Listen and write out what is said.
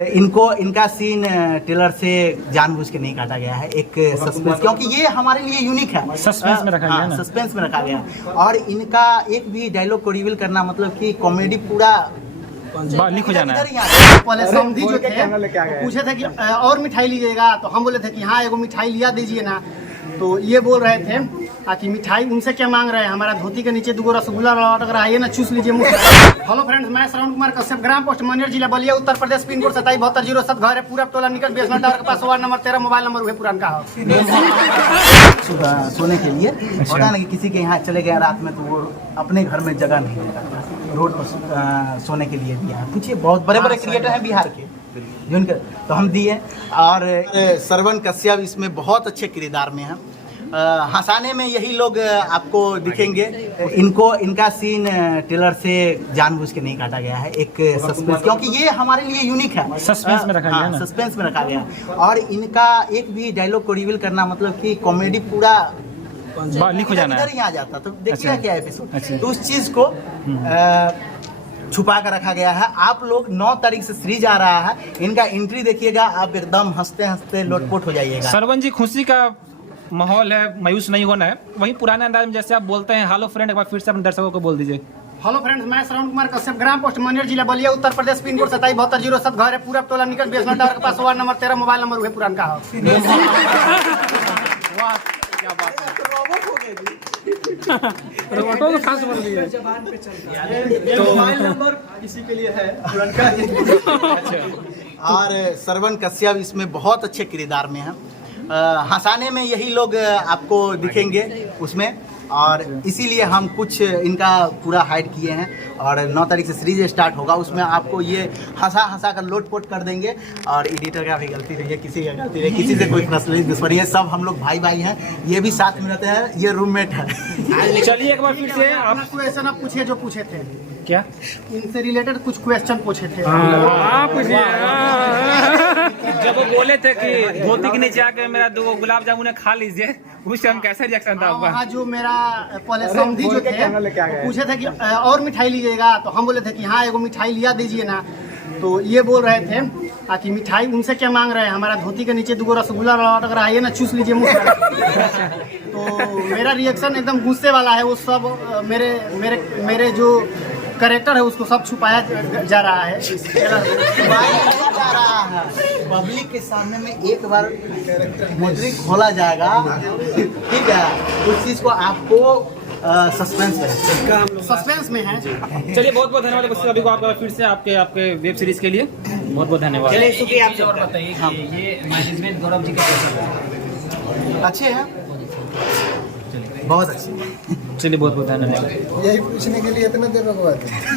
इनका scene trailer से जानबूझ के नहीं काटा गया है, एक सस्पेंस, क्योंकि ये हमारे लिए यूनिक है, सस्पेंस में रखा गया ना, सस्पेंस में रखा गया। और इनका एक भी डायलॉग को रिवील करना मतलब कि कॉमेडी पूरा लीक हो जाना है। पहले समधी जो थे पूछे थे कि और मिठाई लीजिएगा, तो हम बोले थे कि हाँ एगो मिठाई लिया दीजिए ना। तो ये बोल रहे थे कि मिठाई उनसे क्या मांग रहे हैं, हमारा धोती के नीचे 2 रसगुल्ला लटक रहा है, ये ना चूस लीजिए मुँह। हेलो फ्रेंड्स, मैं श्रवण कुमार कश्यप, ग्राम पोस्ट मनियर, जिला बलिया, उत्तर प्रदेश, पिन कोड 277207, घर है पूरा टोला निकट बेसमेंट टावर के पास, वार्ड नंबर 13, मोबाइल नंबर वही पुरान का है। सोने के लिए होता ना कि किसी के यहाँ चले गए रात में तो वो अपने घर में जगह नहीं मिलता, रोड पर सोने के लिए दिया। पूछिए, बहुत बड़े बड़े क्रिएटर हैं बिहार के जिनके तो हम दिए। और श्रवण कश्यप इसमें बहुत अच्छे किरदार में हैं। हंसाने में यही लोग आपको दिखेंगे। इनका सीन ट्रेलर से जानबूझ के नहीं काटा गया है, एक सस्पेंस, क्योंकि ये हमारे लिए यूनिक है, सस्पेंस में रखा गया ना, सस्पेंस में रखा गया। और इनका एक भी डायलॉग को रिवील करना मतलब कि कॉमेडी पूरा लीक हो जाना है। इधर ही आ जाता तो देखिएगा क्या एपिसोड। तो उस चीज को छुपा कर रखा गया है। आप लोग 9 तारीख से सीरीज आ रहा है, इनका एंट्री देखिएगा, आप एकदम हंसते हंसते लोटपोट हो जाइएगा। श्रवण जी, खुशी का माहौल है, मायूस नहीं होना है। वहीं पुराने अंदाज में जैसे आप बोलते हैं हेलो फ्रेंड, एक बार फिर से अपने दर्शकों को बोल दीजिए। हेलो फ्रेंड्स, मैं श्रवण कुमार कश्यप, ग्राम पोस्ट मनियर, जिला बलिया, उत्तर प्रदेश, पिन कोड 277207, घर है पूरा टोला निकट बेसमेंट टावर के पास, वार्ड नंबर 13, मोबाइल नंबर वही पुरान का है। वाह, क्या बात है। रोबोटों को फास्ट बोल दिया। तो मोबाइल नंबर किसी के लिए है पुराना। और श्रवण कश्यप इसमें बहुत अच्छे किरदार में हैं। हंसाने में यही लोग आपको दिखेंगे उसमें, और इसीलिए हम कुछ इनका पूरा हाइड किए हैं। और 9 तारीख से सीरीज स्टार्ट होगा, उसमें आपको ये हंसा कर लोटपोट कर देंगे। और एडिटर का भी गलती रही है, किसी का गलती रही, किसी से कोई पर्सनली दुश्मनी है, सब हम लोग भाई भाई हैं। ये भी साथ में रहते हैं, ये रूममेट है। चलिए एक बार फिर से आप क्वेश्चन आप पूछिए जो पूछे थे, क्या इनसे रिलेटेड कुछ क्वेश्चन पूछे थे। जब वो बोले थे कि धोती के नीचे आके मेरा 2 गुलाब जामुन खा लीजिए, उस टाइम कैसा रिएक्शन था आपका? हाँ, जो मेरा पहले समधी जो थे पूछे थे कि और मिठाई लीजिएगा, तो हम बोले थे कि हाँ एगो मिठाई लिया दीजिए ना। तो ये बोल रहे थे कि मिठाई उनसे क्या मांग रहे हैं, हमारा धोती के नीचे 2 रसगुल्ला लटक रहा है, ये ना चूस लीजिए मुँह। तो मेरा रिएक्शन एकदम गुस्से वाला है। वो सब मेरे जो कैरेक्टर है उसको सब छुपाया जा रहा है। पब्लिक के सामने में एक बार मुद्रिक खोला जाएगा, ठीक है, उस चीज को आपको सस्पेंस में है। चलिए, बहुत बहुत धन्यवाद सभी को, आपका फिर से आपके वेब सीरीज के लिए बहुत बहुत धन्यवाद। चलिए शुक्रिया आपसे। और बताइए कि ये मैनेजमेंट गौरव जी के अच्छे हैं, बहुत अच्छे। चलिए, बहुत बहुत धन्यवाद। यही पूछने के लिए इतना देर लगवा